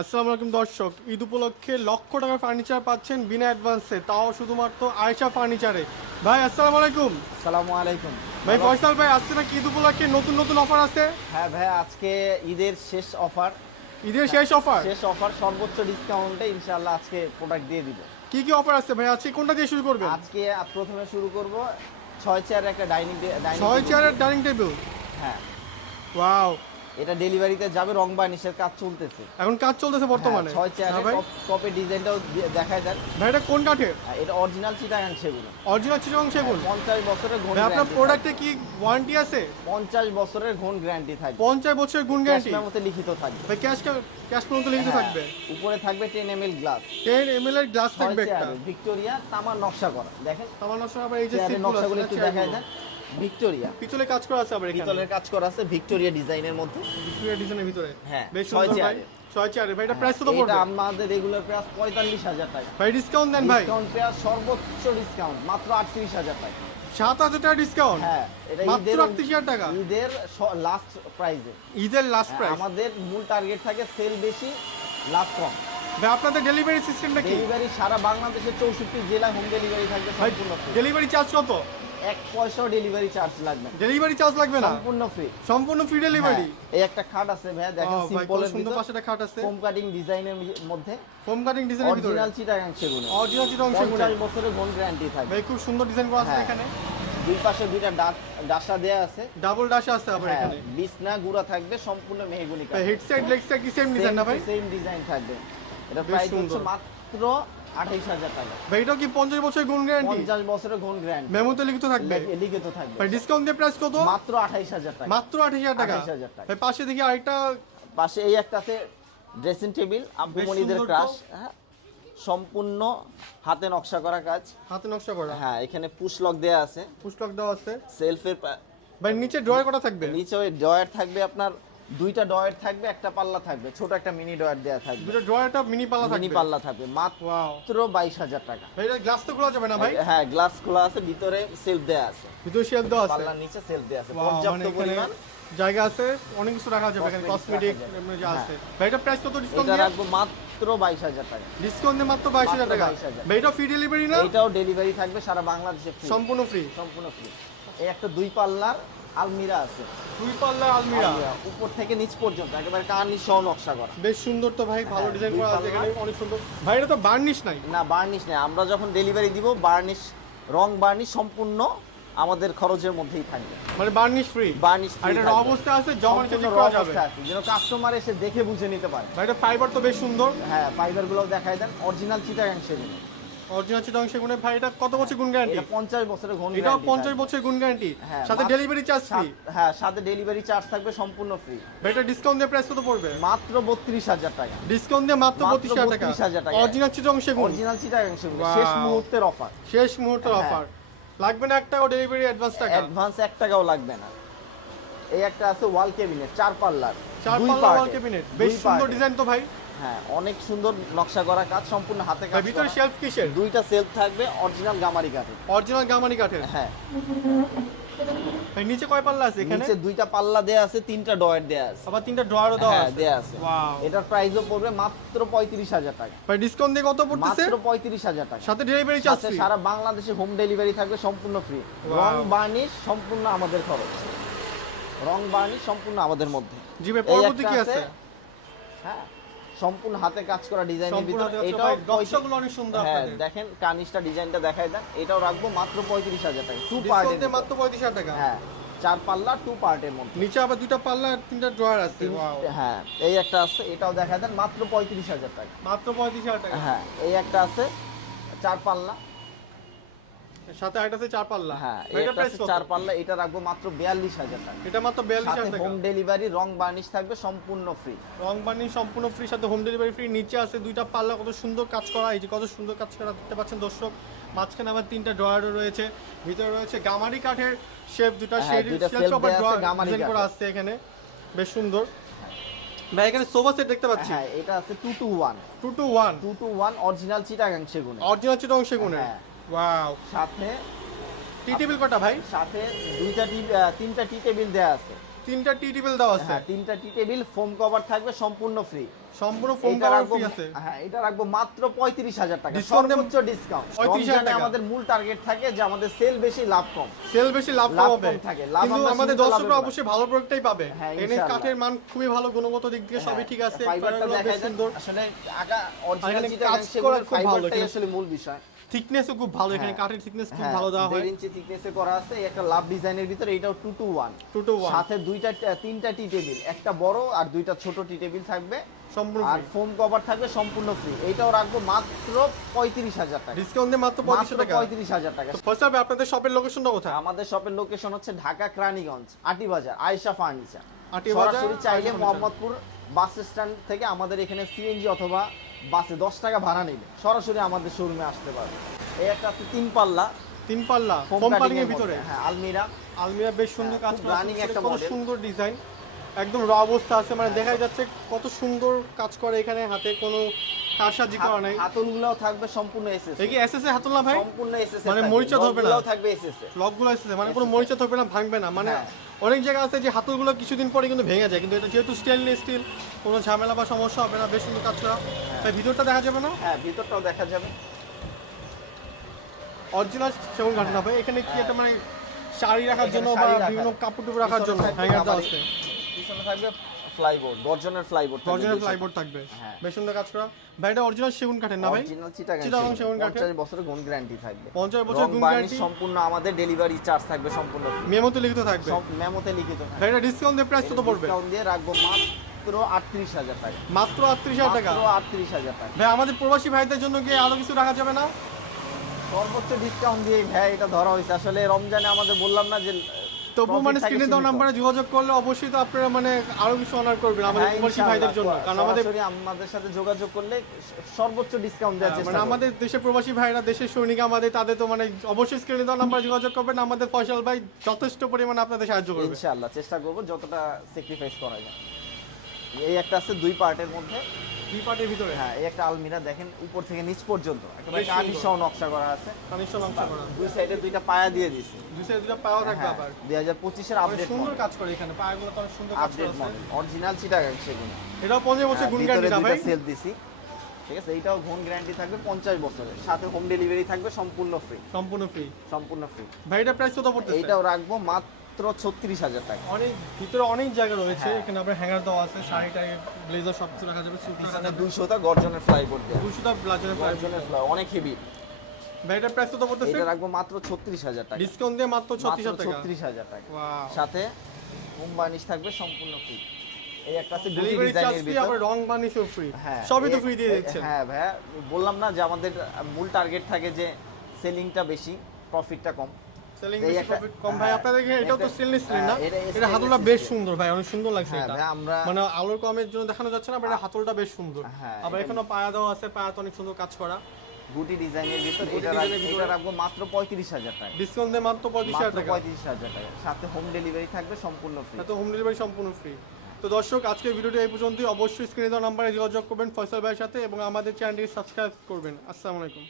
আসসালামু আলাইকুম দর্শক, ঈদ উপলক্ষে লক্ষ টাকার ফার্নিচার পাচ্ছেন বিনা অ্যাডভান্সে, তাও শুধুমাত্র আয়েশা ফার্নিচারে। ভাই আসসালামু আলাইকুম। আসসালামু আলাইকুম। ভাই ফয়সাল ভাই, আসছে নাকি ঈদ উপলক্ষে নতুন নতুন অফার আছে? হ্যাঁ ভাই, আজকে ঈদের শেষ অফার। ঈদের শেষ অফার, সর্বোচ্চ ডিসকাউন্টে ইনশাআল্লাহ আজকে প্রোডাক্ট দিয়ে দিব। কি কি অফার আছে ভাই? আজকে কোনটা দিয়ে শুরু করবেন? আজকে প্রথমে শুরু করব 6 চেয়ারের একটা ডাইনিং 6 চেয়ারের ডাইনিং টেবিল। হ্যাঁ, ওয়াও, এটা ডেলিভারিতে যাবে, রং বার্নিশের কাজ চলতেছে। এখন কাজ চলতেছে বর্তমানে। 6 চেয়ারের ভাই টপের ডিজাইনটাও দেখায় দেন। ভাই এটা কোন কাঠের? এটা অরিজিনাল চিটাগাং সেগুন। অরিজিনাল চিটাগাং সেগুন। 50 বছরের ঘন ভাই আপনার গ্যারান্টি। প্রোডাক্টে কি ওয়ারেন্টি আছে? 50 বছরের ঘন গ্যারান্টি থাকবে। 50 বছরের গুণ গ্যারান্টি। ক্যাশের মধ্যে লিখিত থাকবে। ভাই ক্যাশ পর্যন্ত লিখিত থাকবে। উপরে থাকবে 10 ml গ্লাস। 10 ml এর গ্লাস থাকবে একটা। ভিক্টোরিয়া তামার নকশা করা। দেখেন তামার নকশা, আবার এই যে চেয়ারের সিটগুলো নকশাগুলো আছে, একটু চেয়ারগুলো। দেখায় দেন। ভিক্টোরিয়া পিতলে কাজ করা আছে, আবার এখানে পিতলের কাজ করা আছে ভিক্টোরিয়া ডিজাইনের মধ্যে। ভিক্টোরিয়া ডিজাইনের ভিতরে। হ্যাঁ, বেশ 6 সুন্দর ভাই। চেয়ারে। 6 চেয়ারে ভাই, এটা প্রাইস কত পড়বে? এটা আমাদের রেগুলার প্রাইস 45,000 টাকা। ভাই ডিসকাউন্ট দেন ভাই। ডিসকাউন্ট প্রাইস সর্বোচ্চ ডিসকাউন্ট মাত্র 38,000 টাকা। 7,000 টাকা ডিসকাউন্ট। হ্যাঁ, এটা মাত্র 38,000 টাকা। ঈদের লাস্ট প্রাইসে। ঈদের লাস্ট প্রাইস। আমাদের মূল টার্গেট থাকে সেল বেশি, লাভ কম। ভাই আপনাদের ডেলিভারি সিস্টেমটা কি? ডেলিভারি সারা বাংলাদেশের 64 জেলায় হোম ডেলিভারি থাকবে ভাই সম্পূর্ণ ফ্রি। ডেলিভারি চার্জ কত? 1 পয়সাও ডেলিভারি চার্জ লাগবে না। ডেলিভারি চার্জ লাগবে না, সম্পূর্ণ ফ্রি। সম্পূর্ণ ফ্রি ডেলিভারি। এই একটা খাট আছে ভাই, দেখেন ভাই কত সিম্পলের সুন্দর ভিতর পাশে একটা খাট আছে। ফোম কাটিং ডিজাইনের মধ্যে, ফোম কাটিং ডিজাইনের ভিতরে। অরিজিনাল চিটাগাং সেগুন। অরিজিনাল চিটাগাং সেগুন। 50 বছরের গোল্ড গ্যারান্টি থাকবে। ভাই খুব সুন্দর ডিজাইন করা আছে হ্যাঁ। এখানে। দুই পাশে দুইটা ডাসা দেয়া আছে। ডাবল ডাশ আছে আবার হ্যাঁ, এখানে। বিছনা গুড়া থাকবে সম্পূর্ণ মেহগনি কাঠ। ভাই হেড সাইড লেগ সাইড কি সেম ডিজাইন না ভাই? সেম ডিজাইন থাকবে। এটা বেশ প্রাইস সুন্দর। হচ্ছে মাত্র 28,000 টাকা। ভাই এটাও কি 50 বছরের গুণ গ্যারান্টি? 50 বছরের গোল্ড গ্যারান্টি মেমোতে লিখিত থাকবে। লিখিত থাকবে। ভাই ডিসকাউন্ট দিয়ে প্রাইস কত? মাত্র 28,000 টাকা। মাত্র 28,000 টাকা। 28,000 টাকা। ভাই পাশে দেখি আরেকটা। পাশে এই একটা আছে ড্রেসিং টেবিল, আব্বুমনিদের সুন্দর তো। ক্রাশ। হ্যাঁ, সম্পূর্ণ হাতে নকশা করা কাজ। হাতে নকশা করা। হ্যাঁ, এখানে পুশ লক দেয়া আছে। পুস্তক দেওয়া আছে। সেলফের ভাই নিচে ড্রয়ার করা থাকবে। নিচে ওই ডয়ার থাকবে, আপনার দুইটা ডয়ার থাকবে, একটা পাল্লা থাকবে, ছোট একটা মিনি ডয়ার দেয়া থাকবে। দুটো ড্রয়ারটা মিনি পাল্লা থাকবে। মিনি পাল্লা থাকবে মাত্র ওয়াও। 22,000 টাকা। ভাই এটা গ্লাস তো খোলা যাবে না ভাই? হ্যাঁ, গ্লাস খোলা আছে, ভিতরে সেলফ দেয়া আছে, ভিতরে শেলফ দেওয়া আছে। পাল্লার নিচে সেলফ দেয়া আছে, Wow, পর্যাপ্ত মানে এখানে পরিমাণ জায়গা আছে, অনেক কিছু রাখা যাবে এখানে, Cosmetics কসমেটিক রাখা যাবে। যা হ্যাঁ। আছে। ভাই এটা প্রাইস কত ডিসকাউন্ট এটা দিয়ে? রাখবো মাত্র 22,000 টাকা। ডিসকাউন্ট দিয়ে মাত্র 22,000 টাকা। 22,000 ভাই এটা ফ্রি ডেলিভারি না? এটাও ডেলিভারি থাকবে সারা বাংলাদেশে ফ্রি, সম্পূর্ণ ফ্রি। সম্পূর্ণ ফ্রি। এই একটা দুই পাল্লার আলমিরা আছে। দুই পাল্লা আলমিরা। উপর থেকে নিচ পর্যন্ত একেবারে কার্নিশ সহ নকশা করা। বেশ সুন্দর তো ভাই, ভালো হ্যাঁ, ডিজাইন দুই করা আছে পাল্লা। এখানে, অনেক সুন্দর। ভাই এটা তো বার্নিশ নাই। না, বার্নিশ নেই। আমরা যখন ডেলিভারি দিব বার্নিশ, রং বার্নিশ সম্পূর্ণ আমাদের খরচের মধ্যেই থাকবে। মানে বার্নিশ ফ্রি। বার্নিশ আর ফ্রি এটা থাকবে। অবস্থা আছে, জমা নিচে সম্পূর্ণ চেক করা raw যাবে। অবস্থা আছে, যেন কাস্টমার এসে দেখে বুঝে নিতে পারে। ভাই এটা ফাইবার তো বেশ সুন্দর। হ্যাঁ, ফাইবার গুলো দেখায় দেন, অরিজিনাল চিটাগাং সেগুন। অরিজিনাল চিটাগাং সেগুনের। ভাই এটা কত বছর গুণ গ্যারান্টি? এটা 50 বছরের ঘন এটাও গ্যারান্টি 50 বছর গুণ গ্যারান্টি। হ্যাঁ, সাথে ডেলিভারি চার্জ ফ্রি। হ্যাঁ, সাথে ডেলিভারি চার্জ থাকবে সম্পূর্ণ ফ্রি। ভাই এটা ডিসকাউন্ট দিয়ে প্রাইস কত পড়বে? মাত্র 32,000 টাকা। ডিসকাউন্ট দিয়ে মাত্র মাত্র 32,000 টাকা। 32,000 টাকা। অরিজিনাল চিটাগাং সেগুন। অরিজিনাল চিটাগাং সেগুন, Wow. শেষ মুহূর্তের অফার। শেষ মুহূর্তের হ্যাঁ। অফার। লাগবে না একটা ডেলিভারি অ্যাডভান্স টাকা? অ্যাডভান্স 1 টাকাও লাগবে না। এই একটা আছে ওয়াল ক্যাবিনেট, 4 পাল্লার, চার দুই পাল্লা ওয়াল পার্টে, ক্যাবিনেট। দুই বেশ সুন্দর পার্টে। ডিজাইন তো ভাই। হ্যাঁ, অনেক সুন্দর নকশা করা কাজ, সম্পূর্ণ হাতে ভাই কাজ ভিতরে করা। শেলফ কিসের? দুইটা সেলফ থাকবে অরিজিনাল গামারি কাঠের। অরিজিনাল গামানি কাঠের। হ্যাঁ, ভাই নিচে কয় পাল্লা আছে এখানে? নিচে দুইটা পাল্লা দেয়া আছে, তিনটা ডয়ার দেয়া আছে। আবার তিনটা ড্রয়ারও দেওয়া হ্যাঁ, আছে। দেয়া আছে। ওয়াও। এটার প্রাইসও পড়বে মাত্র 35,000 টাকা। ভাই ডিসকাউন্ট দিয়ে কত পড়তেছে? মাত্র 35,000 টাকা। সাথে ডেলিভারি চার্জ সাথে ফ্রি। সারা বাংলাদেশে হোম ডেলিভারি থাকবে সম্পূর্ণ ফ্রি। Wow. রং বার্নিশ সম্পূর্ণ আমাদের খরচ। রং বার্নিশ সম্পূর্ণ আমাদের মধ্যে। জি ভাই, এই পরবর্তী একটা কি আছে? হ্যাঁ, সম্পূর্ণ হাতে কাজ করা ডিজাইনের সম্পূর্ণ ভিতরে। হাতে কাজ করা। এটাও ভাই, নকশাগুলো অনেক সুন্দর হ্যাঁ, আপনাদের। দেখেন কার্নিশটা ডিজাইনটা দেখাই দেন। এটাও রাখবো মাত্র 35,000 টাকা। টু ডিসকাউন্ট পার্টের দিয়ে মাত্র 35,000 টাকা। হ্যাঁ, 4 পাল্লা, 2 পার্টের মধ্যে। নিচে আবার দুইটা পাল্লা আর তিনটা ড্রয়ার আছে। ওয়াও। হ্যাঁ, এই একটা আছে, এটাও দেখাই দেন মাত্র 35,000 টাকা। মাত্র 35,000 টাকা। হ্যাঁ, এই একটা আছে 4 পাল্লা। সাথে আরেকটা আছে 4 পাল্লা। হ্যাঁ, ভাই এই এটা একটা প্রাইস আছে কত? 4 পাল্লা, এটা রাখবো মাত্র 42,000 টাকা। এটা মাত্র 42,000 সাথে টাকা। হোম ডেলিভারি, রং বার্নিশ থাকবে সম্পূর্ণ ফ্রি। রং বার্নিশ সম্পূর্ণ ফ্রি, সাথে হোম ডেলিভারি ফ্রি। নিচে আছে দুইটা পাল্লা, কত সুন্দর কাজ করা। এই যে কত সুন্দর কাজ করা দেখতে পাচ্ছেন দর্শক। মাঝখানে আবার তিনটা ড্রয়ারও রয়েছে। ভিতরে রয়েছে গামারি কাঠের শেপ, দুটো হ্যাঁ, শেড দুইটা শেলফ shelf আবার দেয়া আছে ড্রয়ার গামারি ডিজাইন করা কাঠের। আছে এখানে, বেশ সুন্দর। ভাই এখানে সোফা সেট দেখতে পাচ্ছি। হ্যাঁ, এটা আছে 2 to 1। 2 to 1 2 to 1 original Chittagong সেগুন। অরিজিনাল চিটাগাং সেগুনের। হ্যাঁ। ওয়াও। সাথে টি টেবিল কটা ভাই? সাথে তিনটা টি টেবিল দেয়া আছে। তিনটা টি টেবিল দেওয়া আছে। হ্যাঁ, তিনটা টি টেবিল, ফোম কভার থাকবে সম্পূর্ণ ফ্রি। সম্পূর্ণ ফোম এটা কভার রাখবো ফ্রি আছে। হ্যাঁ এটা রাখবো মাত্র ৩৫,০০০ টাকা, Discount দেব- সর্বোচ্চ ডিসকাউন্ট। 35,000 টাকা। আমাদের মূল টার্গেট থাকে যে আমাদের সেল বেশি লাভ কম। সেল বেশি লাভ লাভ কম হবে, কম থাকে, লাভ কিন্তু আমরা আমাদের সীমিত লাভে দর্শকরা পাই। অবশ্যই ভালো প্রোডাক্টই পাবে। হ্যাঁ, এখানে ইনশাআল্লাহ। কাঠের মান খুবই ভালো, গুণগত দিক থেকে সবই ঠিক আছে, ফাইবারটা ফাইবারগুলো দেখা বেশ যায় সুন্দর, আসলে আগা অরিজিনাল এখানে চিটাগাং কাজ সেগুলোর করা খুব ভালো, ফাইবারটাই এখানে আসলে মূল বিষয়। থিকনেসও খুব ভালো, এখানে হ্যাঁ। কাঠের থিকনেস খুব হ্যাঁ, ভালো দেওয়া হয়। 1.5 ইঞ্চি থিকনেসে করা আছে, এই একটা লাভ ডিজাইনের ভিতরে এটাও 2 to 1, 2 to 1 সাথে তিনটা টি টেবিল, একটা বড় আর দুইটা ছোট টি টেবিল থাকবে, সম্পূর্ণ আর ফ্রি। ফোম কভার থাকবে সম্পূর্ণ ফ্রি। এইটাও রাখবো মাত্র ৩৫,০০০ টাকা, ডিসকাউন্ট দিয়ে মাত্র 3500 টাকা। ৩৫,০০০ টাকা। তো ফার্স্ট হবে আপনাদের শপের লোকেশনটা কোথায়? আমাদের শপের লোকেশন হচ্ছে ঢাকা কেরানীগঞ্জ আটিবাজার আয়েশা ফার্নিচার। আটিয়া বাজার, সরাসরি চাইলে Ayesha furniture. Mohammadpur bus stand থেকে আমাদের এখানে সিএনজি অথবা বাসে 10 টাকা ভাড়া নিলে সরাসরি আমাদের শোরুমে আসতে পারবে। এই একটা আছে 3 পাল্লা 3 পাল্লা ফোম ফোম কাটিং কাটিং এর এর ভিতরে, হ্যাঁ আলমিরা। আলমিরা বেশ সুন্দর কাজ খুব করা, running একটা কত model। সুন্দর ডিজাইন, একদম র অবস্থা আছে, মানে দেখাই যাচ্ছে কত সুন্দর কাজ করে এখানে, হাতে কোনো কারসাজি করা নাই। হাতলগুলোও থাকবে সম্পূর্ণ এসএস, এই কি এসএস এ হাতল না ভাই? সম্পূর্ণ এসএস, মানে মরিচা ধরবে না? থাকবে এসএস। লকগুলো এসএস, মানে কোনো মরিচা ধরবে না, ভাঙবে না, মানে হ্যাঁ। অনেক জায়গা আছে যে হাতলগুলো কিছুদিন পরে কিন্তু ভেঙে যায়, কিন্তু এটা যেহেতু স্টেনলেস স্টিল, কোনো ঝামেলা বা সমস্যা হবে না, বেশ সুন্দর কাজ করা। তাই ভিতরটা দেখা যাবে না? হ্যাঁ ভিতরটাও দেখা যাবে। অরিজিনাল সেগুন কাঠ না ভাই, এখানে কি একটা মানে শাড়ি রাখার জন্য এখানে বা শাড়ি রাখার। বিভিন্ন কাপড় টুপড় রাখার পিছনে জন্য থাকবে হ্যাঙ্গার দেওয়া গামারি। আছে, পিছনে থাকবে ফ্লাইবোর্ড, গর্জনের ফ্লাইবোর্ড, অরিজিনাল ফ্লাইবোর্ড থাকবে, হ্যাঁ। বেশ সুন্দর কাজ করা। ভাই এটা অরিজিনাল সেগুন কাঠের না ভাই? অরিজিনাল চিটাগাং চিটাগাং সেগুন সেগুন কাঠের। 50 বছরের গুণ গ্যারান্টি থাকবে, 50 বছর রং গুণ বার্নিশ গ্যারান্টি, সম্পূর্ণ আমাদের, ডেলিভারি চার্জ থাকবে সম্পূর্ণ free। মেমোতে লিখিত থাকবে। সব মেমোতে লিখিত থাকবে। ভাই এটা ডিসকাউন্ট দিয়ে প্রাইস কত পড়বে? ডিসকাউন্ট দিয়ে রাখবো মাত্র ৩৮,০০০ টাকা, মাত্র 38,000 টাকা। মাত্র ৩৮,০০০ টাকা। ভাই আমাদের প্রবাসী ভাইদের জন্য কি আরো কিছু রাখা যাবে না? সর্বোচ্চ ডিসকাউন্ট দিয়ে ভাই এটা ধরা হয়েছে। আসলে রমজানে আমাদের বললাম না যে তবু profit মানে থাকে স্ক্রিনে দেওয়া সীমিত। নাম্বারে যোগাযোগ করলে অবশ্যই তো আপনারা মানে আরো কিছু অনার করবেন আমাদের হ্যাঁ, প্রবাসী ইনশাআল্লাহ। ভাইদের জন্য, কারণ আমাদের সরাসরি আমাদের সাথে যোগাযোগ করলে সর্বোচ্চ ডিসকাউন্ট দেওয়ার চেষ্টা মানে করব। আমাদের দেশের প্রবাসী ভাইরা, দেশের সৈনিক আমাদের, তাদের তো মানে অবশ্যই স্ক্রিনে দেওয়া নাম্বারে যোগাযোগ করবেন, আমাদের ফয়সাল ভাই যথেষ্ট পরিমাণে আপনাদের সাহায্য করবে। ইনশাআল্লাহ চেষ্টা করব যতটা স্যাক্রিফাইস করা যায়। এই একটা আছে 2 পার্টের মধ্যে, দুই পার্টের ভিতরে হ্যাঁ এই একটা আলমিরা দেখেন উপর থেকে নিচ পর্যন্ত একেবারে বেশ সুন্দর। কাঠি সহ নকশা করা আছে। কানেকশন অংশ করা, দুই সাইডে দুইটা পায়া দিয়ে দিছি। দুই সাইডে দুটো পাওয়া থাকবে হ্যাঁ, আবার। 2025 এর অনেক আপডেট সুন্দর মডেল, কাজ করে এখানে, পায়াগুলো তো অনেক সুন্দর কাজ আপডেট করা মডেল, অরিজিনাল চিটাগাং সেগুন। এটাও 50 বছর গুণ গ্যারান্টি না ভাই? সেল দিছি, ঠিক আছে। এইটাও গুণ গ্যারান্টি থাকবে 50 বছরের, সাথে হোম ডেলিভারি থাকবে সম্পূর্ণ ফ্রি, সম্পূর্ণ ফ্রি। সম্পূর্ণ ফ্রি। ভাই এটা প্রাইস কত পড়তেছে? এইটাও রাখবো মাত্র 36,000 টাকা। অনেক ভিতরে অনেক জায়গা রয়েছে, হ্যাঁ। এখানে আপনার হ্যাঙ্গার দেওয়া আছে, শাড়ি টাই ব্লেজার সব কিছু রাখা যাবে, স্যুট রাখা পিছনে যাবে, 200টা গর্জনের ফ্লাইবোর্ড দেওয়া, 200টা ব্লাজারের প্রাইস। গর্জনের ফ্লাই অনেক হেভি। ভাই এটা প্রাইস কত পড়তেছে? এটা রাখবো মাত্র 36,000 টাকা, ডিসকাউন্ট দিয়ে মাত্র 36,000 টাকা। 36,000 টাকা, ওয়াও, সাথে হোম বার্নিশ থাকবে সম্পূর্ণ ফ্রি। এই একটা আছে গুটি ডেলিভারি চার্জ ডিজাইনের ফ্রি, ভিতর, আবার রং বানিশও ফ্রি, হ্যাঁ সবই তো এই- ফ্রি দিয়ে দিচ্ছেন। হ্যাঁ ভাইয়া বললাম না যে আমাদের মূল টার্গেট থাকে যে সেলিংটা বেশি, প্রফিটটা কম। সেলিং এই বেশি একটা- প্রফিট কম। ভাই হ্যাঁ, আপনাদের এটাও তো এটা- স্টেনলেস স্টিল না? হ্যাঁ, এটা এটা stainless হাতলটা বেশ steel। সুন্দর ভাই, অনেক সুন্দর লাগছে হ্যাঁ এটা। ভাই আমরা মানে আলোর কমের জন্য দেখানো যাচ্ছে না, বাট এটা হাতলটা বেশ সুন্দর। হ্যাঁ, আবার এটা- এখানে পায়া দেওয়া আছে, পায়াতে অনেক সুন্দর কাজ করা। গুটি ডিজাইনের ভিতর গুটি এটা ডিজাইনের ভিতরে। এটা রাখবো মাত্র 35,000 টাকা, ডিসকাউন্ট দিয়ে মাত্র 35,000 মাত্র টাকা। 35,000 টাকা, সাথে হোম ডেলিভারি থাকবে সম্পূর্ণ ফ্রি। এত হোম ডেলিভারি সম্পূর্ণ ফ্রি। তো দর্শক আজকের ভিডিওটি এই পর্যন্তই। অবশ্যই স্ক্রিনে দেওয়া নাম্বারে যোগাযোগ করবেন ফয়সাল ভাইয়ের সাথে এবং আমাদের চ্যানেলটি সাবস্ক্রাইব করবেন। আসসালামু আলাইকুম।